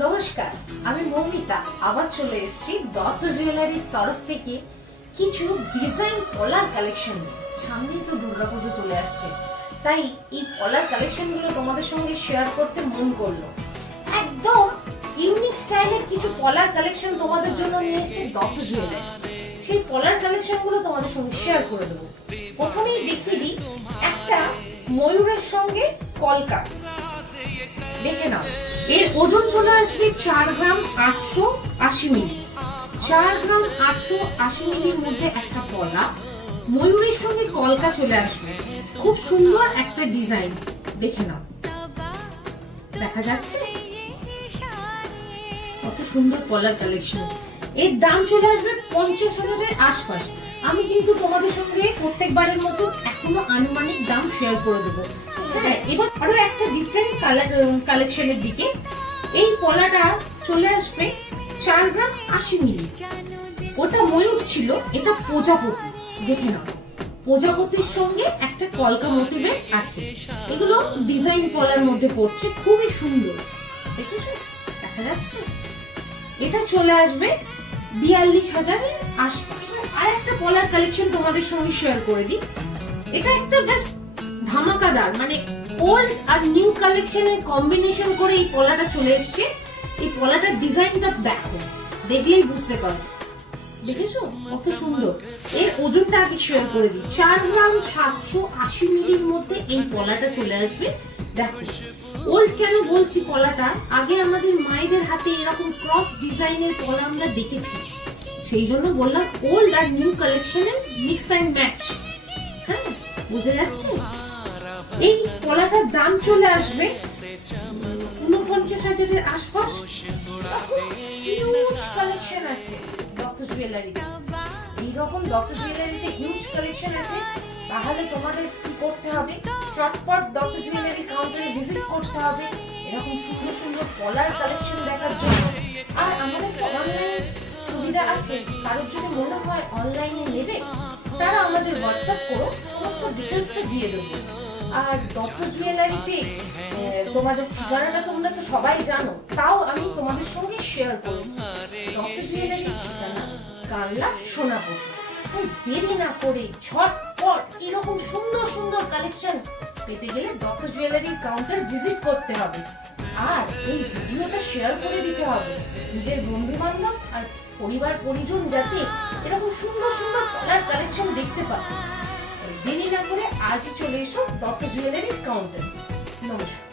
নমস্কার, আমি মৌমিতা আবার চলে এসেছি দত্ত জুয়েলারির তরফ থেকে কিছু ডিজাইন পলার কালেকশন নিয়ে। সামনেই তো দুর্গাপুজো চলে আসছে, তাই এই পলার কালেকশন গুলো তোমাদের সঙ্গে শেয়ার করতে মন করলো। একদম ইউনিক স্টাইলের কিছু পলার কালেকশন তোমাদের জন্য নিয়ে এসেছি দত্ত জুয়েলারি। সেই পলার কালেকশন গুলো তোমাদের সঙ্গে শেয়ার করে দেবো। প্রথমেই দেখিয়ে দিই একটা ময়ূরের সঙ্গে কলকা, দেখে নাও। এর ওজন চলে আসবে 4 গ্রাম 880 মিলি। 4 গ্রাম 880 মিলির মধ্যে একটা পলা, ময়ূরের সঙ্গে কলকা চলে আসবে। খুব সুন্দর একটা ডিজাইন, দেখে নাও। দেখা যাচ্ছে কত সুন্দর পলার কালেকশন। এর দাম চলে আসবে 50,000-এর আশপাশ। আমি কিন্তু তোমাদের সঙ্গে প্রত্যেকবারের মতো এখনো আনুমানিক দাম শেয়ার করে দেবো। হ্যাঁ, এবার আরো একটা ডিফারেন্ট কালেকশনের দিকে। এই পলাটা চলে আসবে 4 গ্রাম 80 মিলি। ওটা ময়ূর ছিল, এটা প্রজাপতি। দেখে নাও, প্রজাপতির সঙ্গে একটা কলকা মোটিভের আছে। এগুলো ডিজাইন পলার মধ্যে পড়ছে, খুবই সুন্দর। দেখেছো, দেখা যাচ্ছে। এটা চলে আসবে 42,000-এর আশপাশ। আর একটা পলার কালেকশন তোমাদের সঙ্গে শেয়ার করে দিই। এটা একটা বেশ ধামাকাদার, মানে ওল্ড আর নিউ কালেকশনের কম্বিনেশন করে এই পলাটা চলে এসছে। এই পলাটার ডিজাইনটা দেখো, দেখলেই বুঝতে পারবে। দেখেছো কত সুন্দর। এর ওজনটা আগে শেয়ার করে দিই। 4 গ্রাম 780 মিলির মধ্যে এই পলাটা চলে আসবে। দেখো, ওল্ড কেন বলছি পলাটা, আগে আমাদের মায়েদের হাতে এরকম ক্রস ডিজাইনের পলা আমরা দেখেছি, সেই জন্য বললাম ওল্ড আর নিউ কালেকশনের মিক্স অ্যান্ড ম্যাচ। হ্যাঁ, বুঝে যাচ্ছে। এই পলাটার দাম চলে আসবে 49,000-এর আশপাশ। হিউজ কালেকশন আছে দত্ত জুয়েলারিতে। এইরকম দত্ত জুয়েলারিতে হিউজ কালেকশন আছে। তাহলে তোমাদের কি করতে হবে? চটপট দত্ত জুয়েলারি কাউন্টারে ভিজিট করতে হবে এরকম সুন্দর সুন্দর পলার কালেকশন দেখার জন্য। আর আমাদের তো অনলাইন সুবিধা আছে। কারোর যদি মনে হয় অনলাইনে নেবে, তারা আমাদের হোয়াটসঅ্যাপ করো, সমস্ত ডিটেলসটা দিয়ে দেবো। আর দত্ত জুয়েলারিতে তোমাদের ঠিকানাটা তোমরা তো সবাই জানো, তাও আমি তোমাদের সঙ্গে শেয়ার করব। দত্ত জুয়েলারির ঠিকানা কালনা সোনাপুর। তাই দেরি না করে ঝটপট এরকম সুন্দর সুন্দর কালেকশন পেতে গেলে দত্ত জুয়েলারির কাউন্টার ভিজিট করতে হবে। আর এই ভিডিওটা শেয়ার করে দিতে হবে নিজের বন্ধু বান্ধব আর পরিবার পরিজন, যাতে এরকম সুন্দর সুন্দর পলার কালেকশন দেখতে পাবে। দেরি না করে আজ চলে এসো দত্ত জুয়েলারির কাউন্টার। নমস্কার।